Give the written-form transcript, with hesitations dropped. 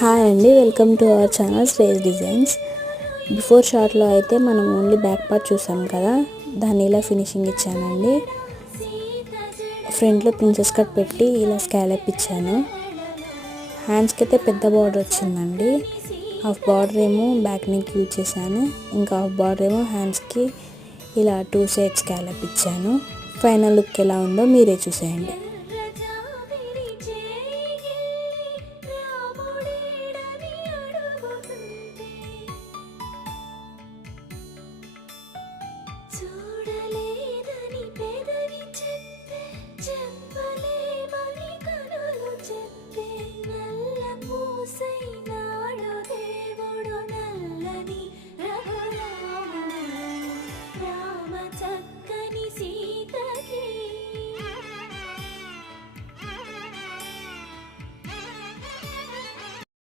Hi అండి, welcome to our channel Shreyas designs. Before షార్ట్లో అయితే మనం ఓన్లీ బ్యాక్ పార్ట్ చూసాం కదా, దాన్ని ఇలా ఫినిషింగ్ ఇచ్చానండి. ఫ్రంట్లో ప్రిన్సెస్ కట్ పెట్టి ఇలా స్కాలప్ ఇచ్చాను. హ్యాండ్స్కి అయితే పెద్ద బార్డర్ వచ్చిందండి. హాఫ్ బార్డర్ ఏమో బ్యాక్ నెక్ యూజ్ చేశాను, ఇంకా హాఫ్ బార్డర్ ఏమో హ్యాండ్స్కి ఇలా 2 సైడ్స్ స్కాలప్ ఇచ్చాను. ఫైనల్ లుక్ ఎలా ఉందో మీరే చూసేయండి.